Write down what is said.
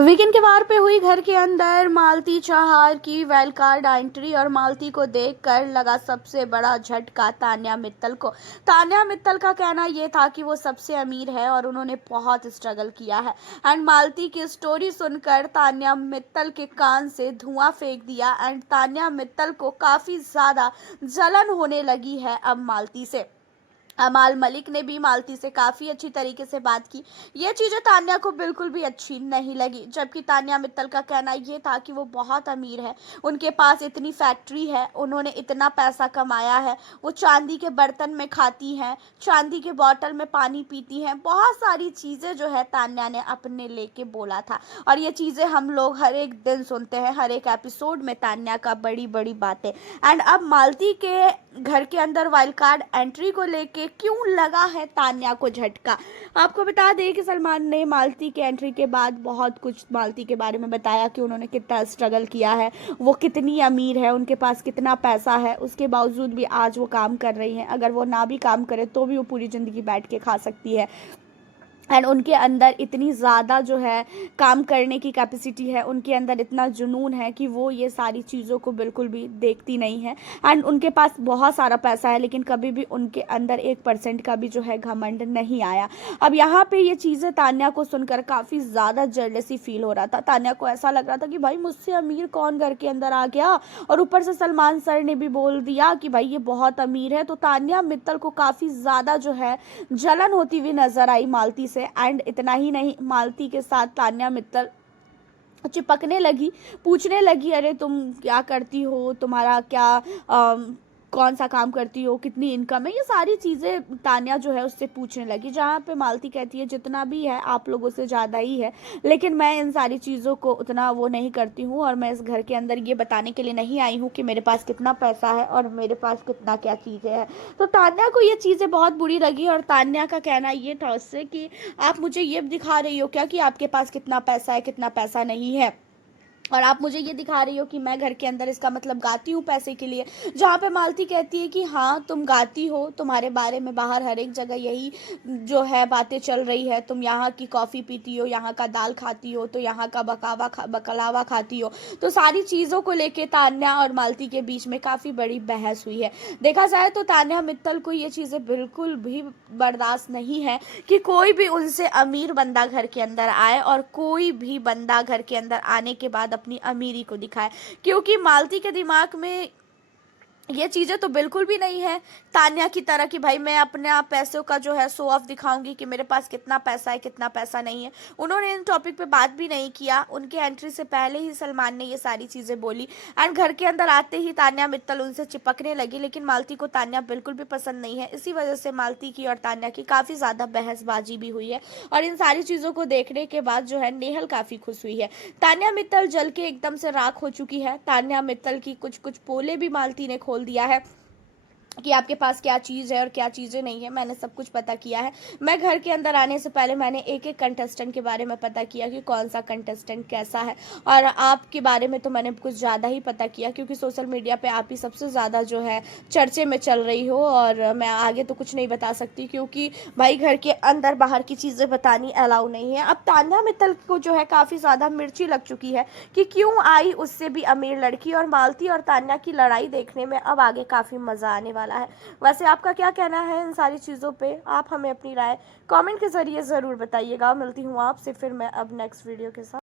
Weekend के वार पे हुई घर के अंदर मालती चाहार की वाइल्ड कार्ड एंट्री और मालती को देखकर लगा सबसे बड़ा झटका तान्या मित्तल को। तान्या मित्तल का कहना यह था कि वो सबसे अमीर है और उन्होंने बहुत स्ट्रगल किया है। एंड मालती की स्टोरी सुनकर तान्या मित्तल के कान से धुआं फेंक दिया। एंड तान्या मित्तल को काफी ज्यादा जलन होने लगी है अब मालती से। अमाल मलिक ने भी मालती से काफ़ी अच्छी तरीके से बात की। ये चीज़ें तान्या को बिल्कुल भी अच्छी नहीं लगी, जबकि तान्या मित्तल का कहना ये था कि वो बहुत अमीर है, उनके पास इतनी फैक्ट्री है, उन्होंने इतना पैसा कमाया है, वो चांदी के बर्तन में खाती हैं, चांदी के बॉटल में पानी पीती हैं, बहुत सारी चीज़ें जो है तान्या ने अपने लेके बोला था। और ये चीज़ें हम लोग हर एक दिन सुनते हैं, हर एक एपिसोड में तान्या का बड़ी बड़ी बातें। एंड अब मालती के घर के अंदर वाइल्ड कार्ड एंट्री को लेके क्यों लगा है तान्या को झटका। आपको बता दें कि सलमान ने मालती के एंट्री के बाद बहुत कुछ मालती के बारे में बताया कि उन्होंने कितना स्ट्रगल किया है, वो कितनी अमीर है, उनके पास कितना पैसा है, उसके बावजूद भी आज वो काम कर रही हैं। अगर वो ना भी काम करे तो भी वो पूरी ज़िंदगी बैठ के खा सकती है। एंड उनके अंदर इतनी ज़्यादा जो है काम करने की कैपेसिटी है, उनके अंदर इतना जुनून है कि वो ये सारी चीज़ों को बिल्कुल भी देखती नहीं है। एंड उनके पास बहुत सारा पैसा है, लेकिन कभी भी उनके अंदर 1% का भी जो है घमंड नहीं आया। अब यहाँ पे ये चीज़ें तान्या को सुनकर काफ़ी ज़्यादा जेलसी फील हो रहा था। तान्या को ऐसा लग रहा था कि भाई मुझसे अमीर कौन घर के अंदर आ गया, और ऊपर से सलमान सर ने भी बोल दिया कि भाई ये बहुत अमीर है। तो तान्या मित्तल को काफ़ी ज़्यादा जो है जलन होती हुई नजर आई मालती से। एंड इतना ही नहीं, मालती के साथ तान्या मित्तल चिपकने लगी, पूछने लगी, अरे तुम क्या करती हो, तुम्हारा क्या कौन सा काम करती हो, कितनी इनकम है, ये सारी चीज़ें तान्या जो है उससे पूछने लगी। जहाँ पे मालती कहती है जितना भी है आप लोगों से ज़्यादा ही है, लेकिन मैं इन सारी चीज़ों को उतना वो नहीं करती हूँ, और मैं इस घर के अंदर ये बताने के लिए नहीं आई हूँ कि मेरे पास कितना पैसा है और मेरे पास कितना क्या चीज़ें हैं। तो तान्या को ये चीज़ें बहुत बुरी लगी, और तान्या का कहना ये था उससे कि आप मुझे ये दिखा रही हो क्या कि आपके पास कितना पैसा है, कितना पैसा नहीं है, और आप मुझे ये दिखा रही हो कि मैं घर के अंदर इसका मतलब गाती हूँ पैसे के लिए। जहाँ पे मालती कहती है कि हाँ तुम गाती हो, तुम्हारे बारे में बाहर हर एक जगह यही जो है बातें चल रही है, तुम यहाँ की कॉफ़ी पीती हो, यहाँ का दाल खाती हो, तो यहाँ का बकलावा खाती हो। तो सारी चीज़ों को लेके तान्या और मालती के बीच में काफ़ी बड़ी बहस हुई है। देखा जाए तो तान्या मित्तल को ये चीज़ें बिल्कुल भी बर्दाश्त नहीं है कि कोई भी उनसे अमीर बंदा घर के अंदर आए, और कोई भी बंदा घर के अंदर आने के बाद अपनी अमीरी को दिखाए, क्योंकि मालती के दिमाग में ये चीज़ें तो बिल्कुल भी नहीं है तान्या की तरह कि भाई मैं अपने पैसों का जो है शो ऑफ दिखाऊंगी कि मेरे पास कितना पैसा है, कितना पैसा नहीं है। उन्होंने इन टॉपिक पे बात भी नहीं किया, उनके एंट्री से पहले ही सलमान ने ये सारी चीज़ें बोली। एंड घर के अंदर आते ही तान्या मित्तल उनसे चिपकने लगी, लेकिन मालती को तान्या बिल्कुल भी पसंद नहीं है। इसी वजह से मालती की और तान्या की काफ़ी ज़्यादा बहसबाजी भी हुई है, और इन सारी चीज़ों को देखने के बाद जो है नेहल काफ़ी खुश हुई है। तान्या मित्तल जल के एकदम से राख हो चुकी है। तान्या मित्तल की कुछ कुछ पोले भी मालती ने खोल दिया है कि आपके पास क्या चीज़ है और क्या चीज़ें नहीं है, मैंने सब कुछ पता किया है। मैं घर के अंदर आने से पहले मैंने एक एक कंटेस्टेंट के बारे में पता किया कि कौन सा कंटेस्टेंट कैसा है, और आपके बारे में तो मैंने कुछ ज़्यादा ही पता किया, क्योंकि सोशल मीडिया पे आप ही सबसे ज़्यादा जो है चर्चे में चल रही हो, और मैं आगे तो कुछ नहीं बता सकती, क्योंकि भाई घर के अंदर बाहर की चीज़ें बतानी अलाउ नहीं है। अब तान्या मित्तल को जो है काफ़ी ज़्यादा मिर्ची लग चुकी है कि क्यों आई उससे भी अमीर लड़की, और मालती और तान्या की लड़ाई देखने में अब आगे काफ़ी मज़ा आने वाला है। वैसे आपका क्या कहना है इन सारी चीज़ों पे? आप हमें अपनी राय कमेंट के ज़रिए ज़रूर बताइएगा। मिलती हूँ आपसे फिर मैं अब नेक्स्ट वीडियो के साथ।